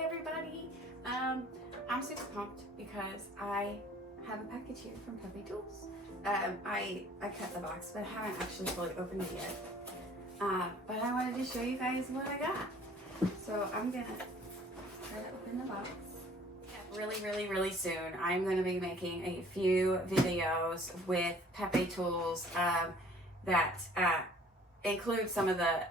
Hey everybody! I'm super pumped because I have a package here from Pepe Tools. I cut the box, but I haven't actually fully opened it yet. But I wanted to show you guys what I got. So I'm gonna try to open the box. Really soon, I'm gonna be making a few videos with Pepe Tools that include some of the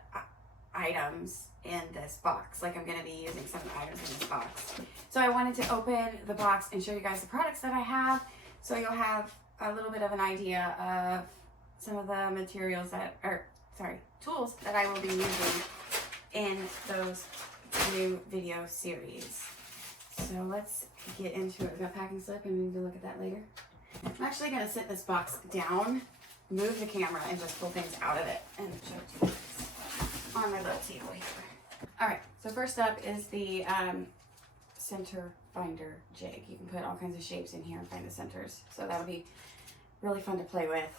items in this box. Like I'm going to be using some of the items in this box. So I wanted to open the box and show you guys the products that I have, so you'll have a little bit of an idea of some of the materials that, tools that I will be using in those new video series. So let's get into it. We've got packing slip and we need to look at that later. I'm actually going to sit this box down, move the camera, and just pull things out of it and show it to you guys on my little table here. Alright, so first up is the center finder jig. You can put all kinds of shapes in here and find the centers. So that'll be really fun to play with.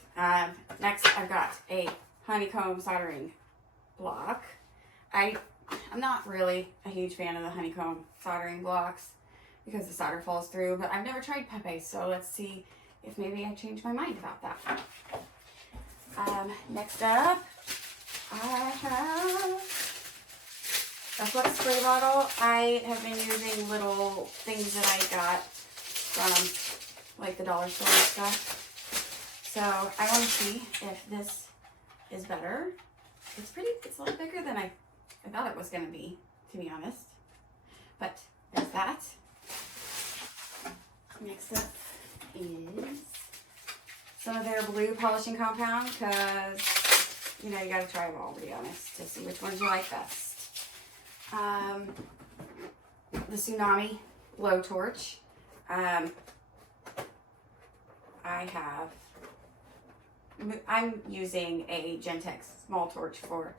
Next, I've got a honeycomb soldering block. I'm not really a huge fan of the honeycomb soldering blocks because the solder falls through, but I've never tried Pepe, so let's see if maybe I change my mind about that. Next up, I have a flux spray bottle. I have been using little things that I got from like the dollar store and stuff. So I want to see if this is better. It's a little bigger than I thought it was going to be honest. But there's that. Next up is some of their blue polishing compound, because you know, you gotta try them all, to be honest, to see which ones you like best. The Tsunami blow torch. I'm using a Gentex small torch for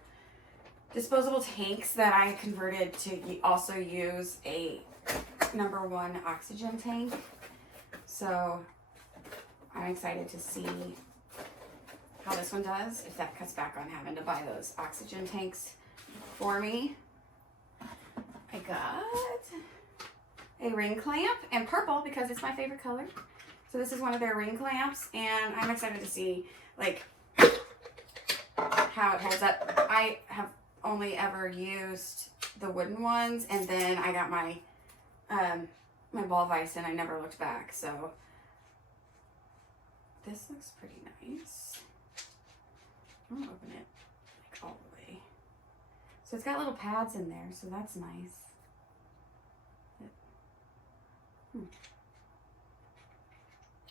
disposable tanks that I converted to also use a #1 oxygen tank. So I'm excited to see how this one does, if that cuts back on having to buy those oxygen tanks for me. I got a ring clamp in purple because it's my favorite color. So this is one of their ring clamps, and I'm excited to see like how it holds up. I have only ever used the wooden ones, and then I got my my ball vise and I never looked back. So this looks pretty nice. I'm gonna open it like all the way. So it's got little pads in there, so that's nice. I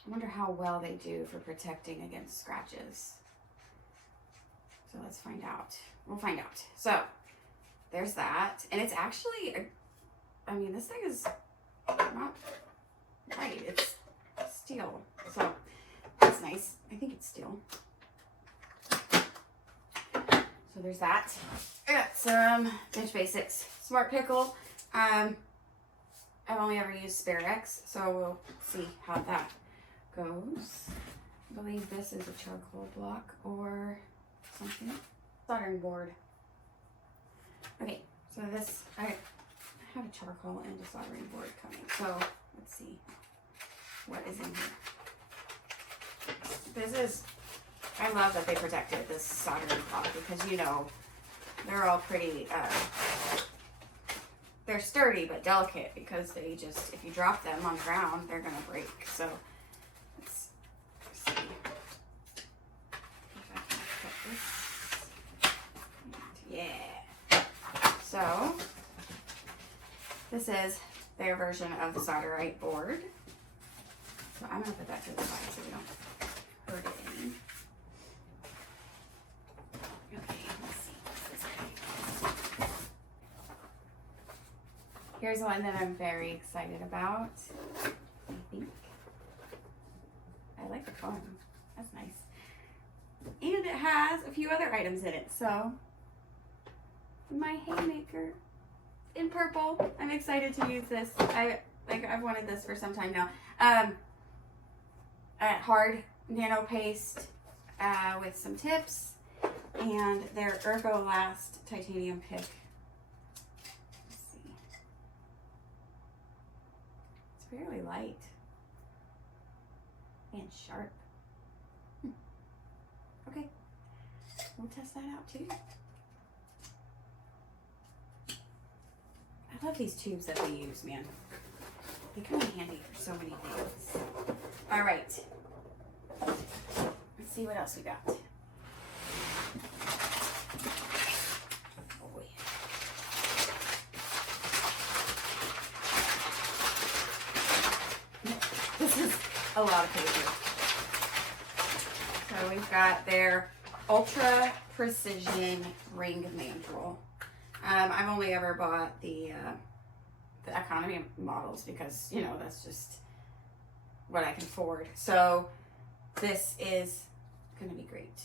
wonder how well they do for protecting against scratches. So let's find out. We'll find out. So there's that. And it's actually, I mean, this thing is not white. It's steel. So that's nice. I think it's steel. So there's that. I got some Bench Basics Smart Pickle. I've only ever used Sparex, so we'll see how that goes. I believe this is a charcoal block or something. Soldering board. Okay, so this, I have a charcoal and a soldering board coming. So let's see what is in here. This is, I love that they protected this soldering block because, you know, they're all pretty, they're sturdy but delicate because they just, if you drop them on the ground, they're going to break. So let's see if I can cut this. Yeah. So this is their version of the solderite board. So I'm going to put that to the side so we don't hurt it any. Here's one that I'm very excited about, I think. I like the foam. That's nice. And it has a few other items in it. So, my haymaker in purple. I'm excited to use this. I've wanted this for some time now. Hard nano paste with some tips and their Ergo Last titanium pick. fairly light and sharp. Okay, we'll test that out too. I love these tubes that they use, man. They come in handy for so many things. All right, let's see what else we got. Oh, yeah. This is a lot of paper. So we've got their Ultra Precision Ring Mandrel. I've only ever bought the economy models because, you know, that's just what I can afford. So this is going to be great.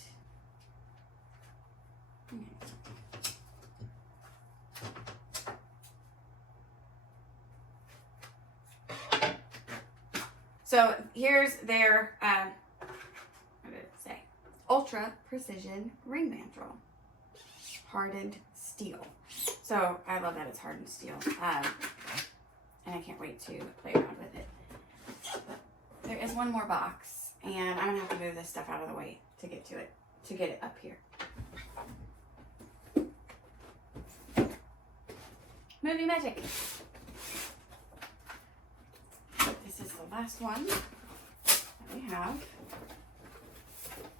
So here's their, what did it say? Ultra Precision Ring Mandrel. Hardened steel. So I love that it's hardened steel. And I can't wait to play around with it. There is one more box, and I'm gonna have to move this stuff out of the way to get to it, to get it up here. Movie magic. This is the last one that we have.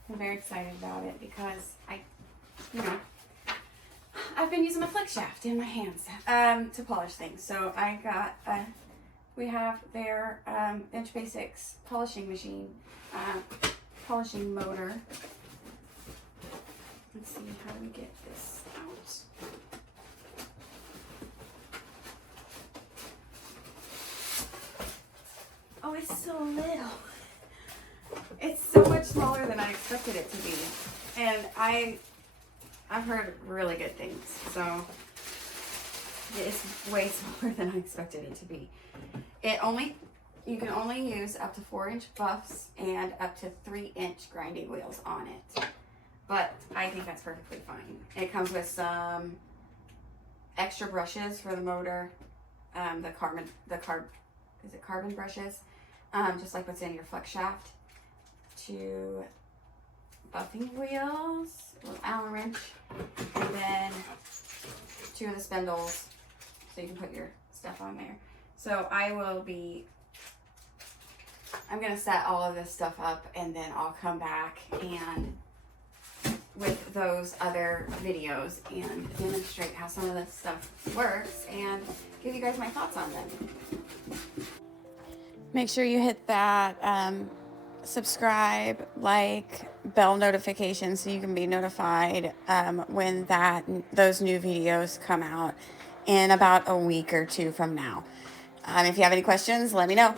I'm very excited about it because I've been using a flex shaft in my hands to polish things. So I got, we have their Bench Basics polishing machine, polishing motor. Let's see, how do we get this out? Oh, it's so little. It's so much smaller than I expected it to be. And I've heard really good things, so it's way smaller than I expected it to be. You can only use up to 4-inch buffs and up to 3-inch grinding wheels on it, but I think that's perfectly fine. It comes with some extra brushes for the motor, carbon brushes, just like what's in your flex shaft. 2 buffing wheels, a little Allen wrench, and then 2 of the spindles so you can put your stuff on there. So I'm gonna set all of this stuff up, and then I'll come back and with those other videos and demonstrate how some of this stuff works and give you guys my thoughts on them. Make sure you hit that subscribe, like, bell notification so you can be notified when those new videos come out in about a week or 2 from now. If you have any questions, let me know.